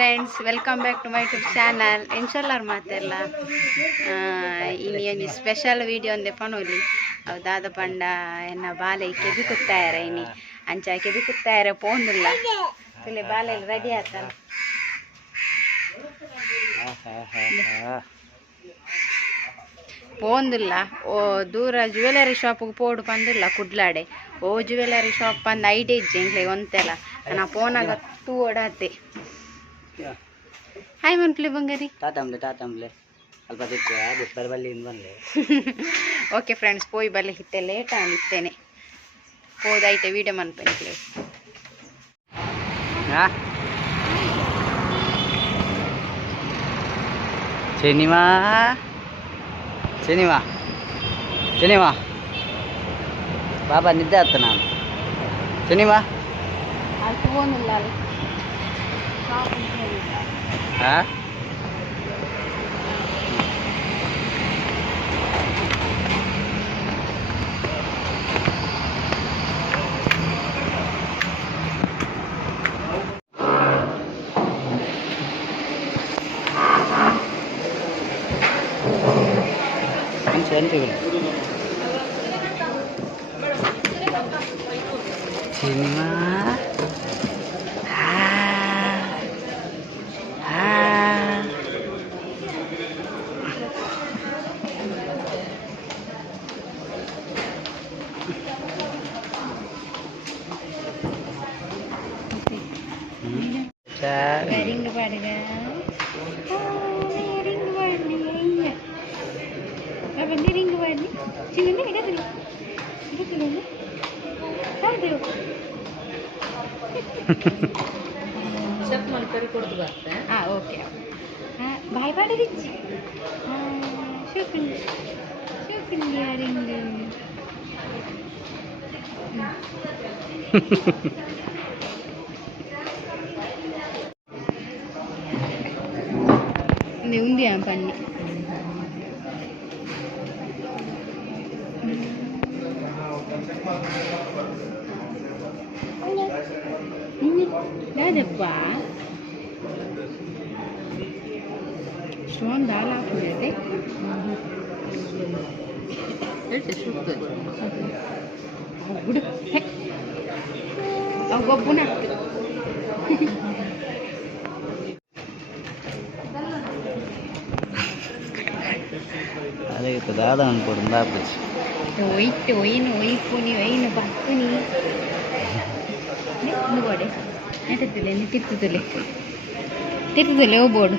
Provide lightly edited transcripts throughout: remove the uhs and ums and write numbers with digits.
Friends, welcome back to my YouTube channel. ಇನ್ಶಾಲ್ಲಾರ್ ಮಾತೆಲ್ಲ ಇನಿ ಒಂಜಿ ಸ್ಪೆಷಲ್ ವಿಡಿಯೋ ಒಂದೆ ಪನೊಲಿ ಅವು ದಾದ ಪಂಡ ಎನ್ನ ಬಾಲೆ ಕೆಬಿ ಕುತ್ತಾಯರ ಇನಿ ಅಂಚ ಕೆಬಿ ಕುತ್ತಾಯರ ಪೋಂದುಲ್ಲ ತುಲೆ ಬಾಲೆ ರೆಡಿ ಆತನ ಪೋಂದುಲ್ಲ. ಓ ದೂರ ಜ್ಯುವೆಲರಿ ಶಾಪ್ಗೆ ಪೋಡು ಪಂದಿಲ್ಲ ಕುಡ್ಲಾಡೆ. ಓ ಜ್ಯುವೆಲರಿ ಶಾಪ್ ಪಂದು ಐಡಿಯಾ ಇಜ್ಜೆ ಇಂಗ್ಲೆ ಒಂತೆಲ್ಲ ನಾ ಫೋನಾಗ ತೂ ಓಡಾತೆ. ಹಾಯ್ ಮನ್ಪ್ಲಿ ಬಂಗಾರಿ ತಾತಂಬ್ಲೆ ಅಲ್ಪ ಬುಪ್ಪರ್ ಬಲ್ಲಿಂದ ಬಂದೆ. ಓಕೆ ಫ್ರೆಂಡ್ಸ್, ಪೋಯ್ ಬಲ್ಲಿ ಹಿತ್ತೆ ಲೇಟ್ ಆಗಿತ್ತೇನೆ ಹೋದೈತೆ ವೀಡಿಯೋ ಮನ್ಪೆನ್ಕ್ಲೆ. ಸಿನಿಮಾ ಸಿನಿಮಾ ಸಿನಿಮಾ ಬಾಬಾ ನಿದ್ದೆ ಆತ ನಾನು ಸಿನಿಮಾ ಅಲ್ಲಿ ಫೋನಿಲ್ಲ ಅಲ್ಲಿ ಹಾಂ ಸಿನಿಮಾ ರಿಂಗ್ ಪಾಡಿದ ರಿಂಗ್ ಪಾಡಿ ಬಂದು ರಿಂಗ್ ಪಾಡಿ ಚಿನ್ನ ಇಡೋದಿಲ್ಲ ಇಡೋದಿಲ್ಲ ಹೌದು ಶಕ್ ಮಾಡ್ತಾರೆ ಕೊಡ್ತು ಬರ್ತೆ. ಹಾಂ ಓಕೆ. ಹಾಂ ಬಾಯ್ ಪಾಡಿ ರಿಚ್ ಶೋಕನ್ ಶೋಕನ್ ರಿಂಗ್ ini undi yang pani ini ada apa suan dala apa ya deh itu suka udah hek aku punya ಅದೇ ಇತ್ತು ದಾದ ಅನ್ಕೊಡು ಬಾಪ್ರೇಶ್ ಒಯ್ತು ಒಯ್ನು ಒಯ್ಪುನಿ ಒಯ್ನು ಬಪ್ಪುನಿ ಬೋಡೆ ನೆಟ್ಟುತ್ತಲೆ ನೀ ತಿರ್ತುತ್ತಲೆ ಓ ಬೋರ್ಡು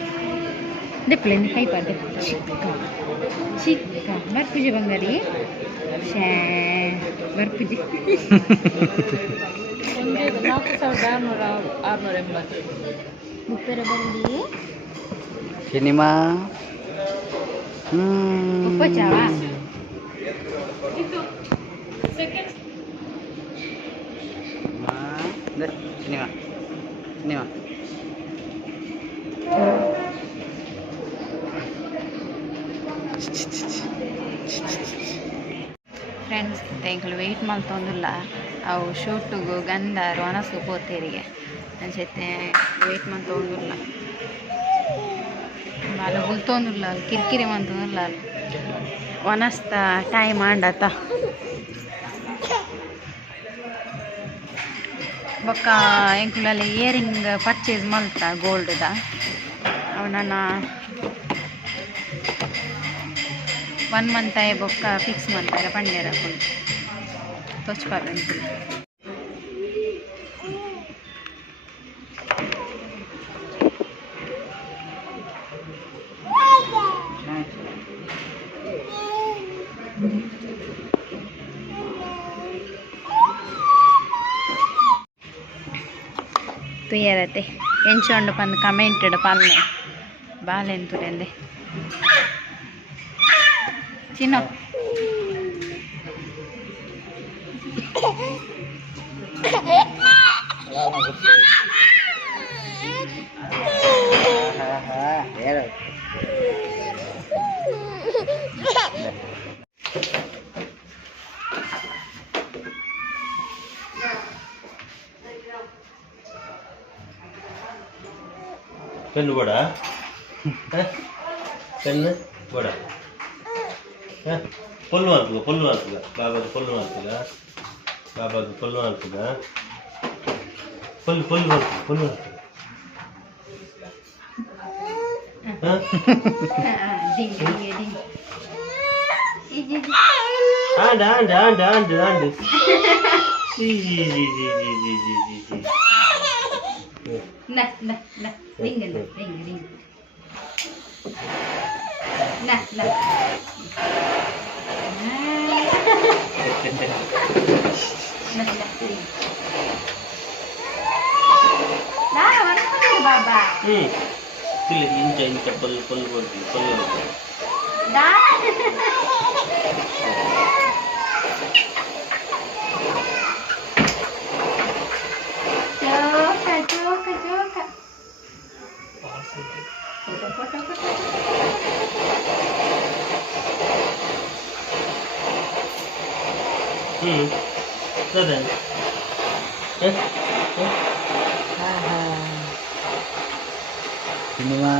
ದೆಪ್ಪಲೆ ನೀ ಕೈ ಪಾಡೆ ಚಿಕ್ಕ ಚಿಕ್ಕ ಬರ್ಪುಜಿ ಬಂಗಾರಿ ಶೇ ಬರ್ಪುಜಿ 4,680 ಮುಪ್ಪೆರ ಬಂದು cinema Pacawa. Itu second. Sini mah. Sini mah. Friends, ತೆಂಗಳು ವೆಯ್ಟ್ ಮಾಡ್ತೊಂದಿಲ್ಲ ಅವು ಶೂಟಿಗೂ ಗಂಧಾರು ಅನಸು ಪೋತೇರಿಗೆ ಅನ್ಸತ್ತೆ ವೆಯ್ಟ್ ಮಾಡ್ತೊಂದಿಲ್ಲ ಬಾಲ ಗುಲ್ತೊಂದಿಲ್ಲ ಕಿರಿಕಿರಿ ಮಾಡ್ತೊಂದಿಲ್ಲ ಒನಸ್ತ ಟೈಮ್ ಆಂಡತ ಬೊಕ್ಕ ಎಂಕುಲಲ್ಲಿ ಇಯರಿಂಗ್ ಪರ್ಚೇಸ್ ಮಲ್ತ ಗೋಲ್ಡ್ದ ಅವನನ್ನ 1 ಮಂತ್ ಆಯ್ ಬೊಕ್ಕ ಫಿಕ್ಸ್ ಮಾಡ್ತಾರೆ ಪಂಡ್ಯರ ಫುಲ್ ತೊಚ್ಪಾರ್ದು ತುಯ್ಯರತೆ ಎಂಚೊಂಡು ಪಂದು ಕಮೆಂಟೆಡ್ ಪಲ್ಲೆ ಬಾಲೆಂತುರೆಂದೆ ಚಿನ್ನೋ ಪೆನ್ನು ಬೇಡ ಪೆನ್ನು ಬೇಡ ಪೊಲ್ಲು ಮಾಡ್ತದ ಬಾಬಾದು ಪೊಲ್ಲು ಮಾಡ್ತದ ಬಾಬಾದು ಪೊಲ್ಲು ಮಾಡ್ತದ ಪೊಲ್ಲು ಮಾಡ್ತದ ಆಂಡ್ ಇಂಚ ಪೊಲ್ಲು ಅದೇ ಸಿನಿಮಾ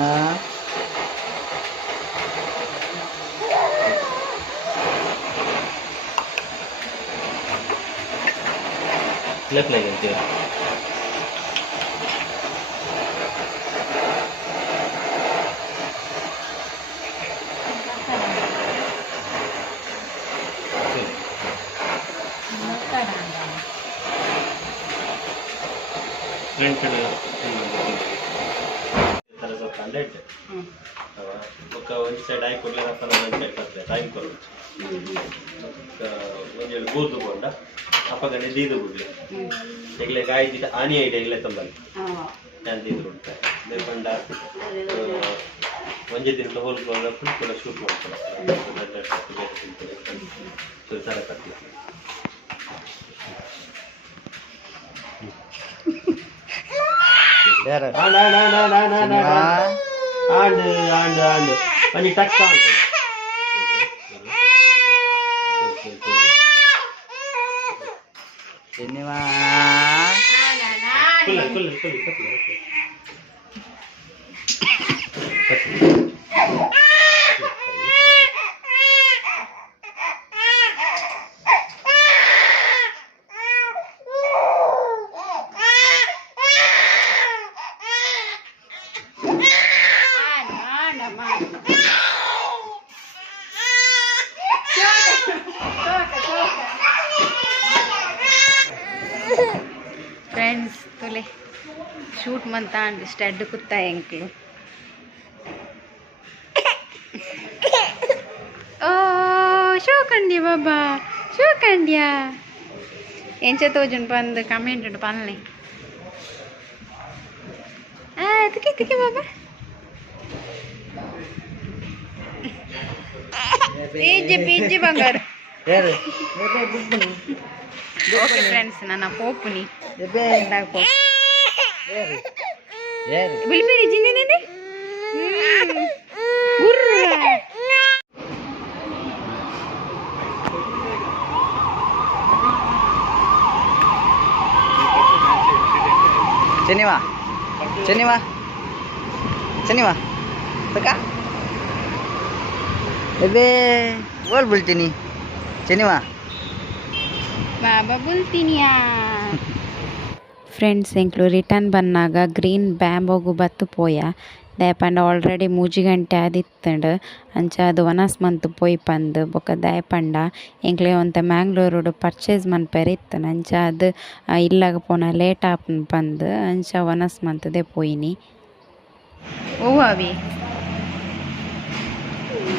ಲೆಫ್ಟ್ ಲೈಕ್ ಅಂತೀವಿ ಫ್ರೆಂಡ್ಸ್ ಥರ ಸ್ವಲ್ಪ ಹಂಡ್ರೆಡ್ ఒక ಒಂದು ಸೈಡ್ ಆಗಿ ಕೊಡ್ಲಿರಪ್ಪ ಒಂದು ಸೈಡ್ ಬರ್ತದೆ ಟೈಮ್ ಕೊಡು ಒಂದು ಗೂರ್ದು ಕೊಂಡ ಅಪ್ಪ ಗಂಟೆ ದೀದು ಬಿಡ್ಲಿ ಈಗಲೇ ಗಾಯ ಆನಿ ಐಡಿಯಾ ಈಗಲೇ ತಂಬಲ್ಲಿ ನಾನು ದೀದು ಬಿಡ್ತೆ ಬೇಕಂಡ ಒಂದೇ ದಿನ ಹೋಲ್ಕೊಳ್ಳೋದು ಕೂಡ ಶೂಟ್ ಮಾಡ್ತಾರೆ ಥರ ಕಟ್ಟಿ ಆಂಡ್ ಒಂಜಿ ಟಕ್ ಸಿನಿಮಾ ಫ್ರೆಂಡ್ಸ್ ತೊಲೆ ಶೂಟ್ ಮಂತ ಅಂಡ್ ಸ್ಟಡ್ ಕುತ್ತ ಎಂಕ್ಲು ಓ ಶೋ ಕಂಡ್ಯ ಬಾಬಾ ಶೋ ಕಂಡ್ಯ ಎಂಚ ತೋಜುನ್ ಬಂದು ಕಮೆಂಟ್ ಉಂಟು ಪನ್ಲೆ ತಿಕ್ಕಿ ತಿಕ್ಕಿ ಬಾಬಾ ಪಿಜ್ಜಿ ಬಂಗಾರ ಓಕೆ ಫ್ರೆಂಡ್ಸ್ ನನ್ನ ಪೋಪುನಿ ಬಿಳಿಬೇರಿ ಜಿನ್ನೇನೆ ಚೆನ್ನಿವಾ ತಕ್ಕ ಎಬೇ ಓಲ್ ಬೀಳ್ತೀನಿ ಚೆನ್ನಿವಾ ಬಾಬಾ ಬುಲ್ತಿನಿಯಾ ಫ್ರೆಂಡ್ಸ್ ಎಂಕ್ಲು ರಿಟರ್ನ್ ಬನ್ನಾಗ ಗ್ರೀನ್ ಬ್ಯಾಂಬೋಗು ಬತ್ತು ಪೋಯ ದಯಪಂಡ ಆಲ್ರೆಡಿ 3 ಗಂಟೆ ಆದಿತ್ತಂಡು ಅಂಚ ಅದು ವನಸ್ ಮಂತ್ ಪೋಯಿ ಪಂದು ಬೊಕ ದಯಪಂಡ ಎಂಕ್ಲೆ ಒಂತ ಮ್ಯಾಂಗ್ಳೂರುಡು ಪರ್ಚೇಸ್ ಮನ್ಪೆರೆ ಇತ್ತನ ಅಂಚ ಅದು ಇಲ್ಲಾಗ ಪೋನ ಲೇಟ್ ಆಪನ್ ಪಂದು ಅಂಚ ವನಸ್ ಮಂತ್ದೆ ಪೋಯಿನಿ ಓವಿ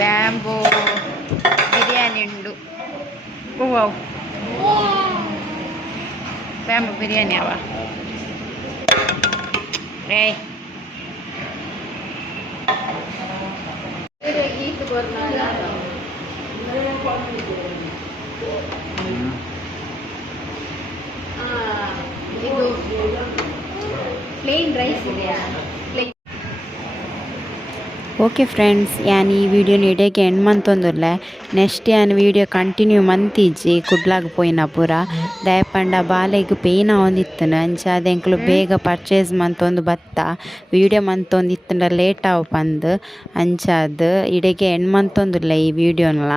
ಬ್ಯಾಂಬೋ ಬಿರಿಯಾನಿ ಉಂಡು ಓವ್ ಬ್ಯಾಂಬೋ ಬಿರಿಯಾನಿ ಅವ ಏಯ್ ಇದು ಪ್ಲೇನ್ ರೈಸ್ ಇದೆಯಾ ಓಕೆ ಫ್ರೆಂಡ್ಸ್ ಯಾನ್ ಈ ವಿಡಿಯೋನ ಇಡೆಗೆ ಎಂಡ್ ಮಂತೊಂದುಲ್ಲೆ ನೆಕ್ಸ್ಟ್ ಯಾನ್ ವಿಡಿಯೋ ಕಂಟಿನ್ಯೂ ಮಂತಿಜ್ಜಿ ಕುಡ್ಲಾಗ್ ಪೋಯಿನ ಪೂರ ದಯಪಂಡ ಬಾಲೆಗ್ ಪೇಯ್ನ ಒಂದಿತ್ತನು ಅಂಚ ಅದೆಂಕ್ಲು ಬೇಗ ಪರ್ಚೇಸ್ ಮಂತೊಂದು ಬತ್ತ ವಿಡಿಯೋ ಮಂತೊಂದಿತ್ತಂಡ ಲೇಟ್ ಆವು ಪಂದ್ ಅಂಚಾದ್ ಇಡೆಗೆ ಎಂಡ್ ಮಂತೊಂದುಲ್ಲೆ ಈ ವಿಡಿಯೋನ್ಲ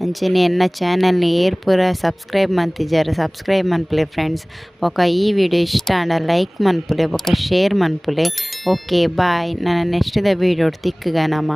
ಅಂಚನೆ ಎನ್ನ ಚಾನಲ್ನಿ ಏರ್ ಪೂರ ಸಬ್ಸ್ಕ್ರೈಬ್ ಮಂತಿಜಾರು ಸಬ್ಸ್ಕ್ರೈಬ್ ಮನ್ಪುಲೆ ಫ್ರೆಂಡ್ಸ್ ಬೊಕ ಈ ವಿಡಿಯೋ ಇಷ್ಟ ಆಂಡ ಲೈಕ್ ಮನ್ಪುಲೆ ಬೊಕ ಶೇರ್ ಮನ್ಪುಲೆ ಓಕೆ ಬಾಯ್ ನನ್ನ ನೆಕ್ಸ್ಟ್ ದ ವಿಡಿಯೋ ತಿಕ್ಕುಗ ನಮ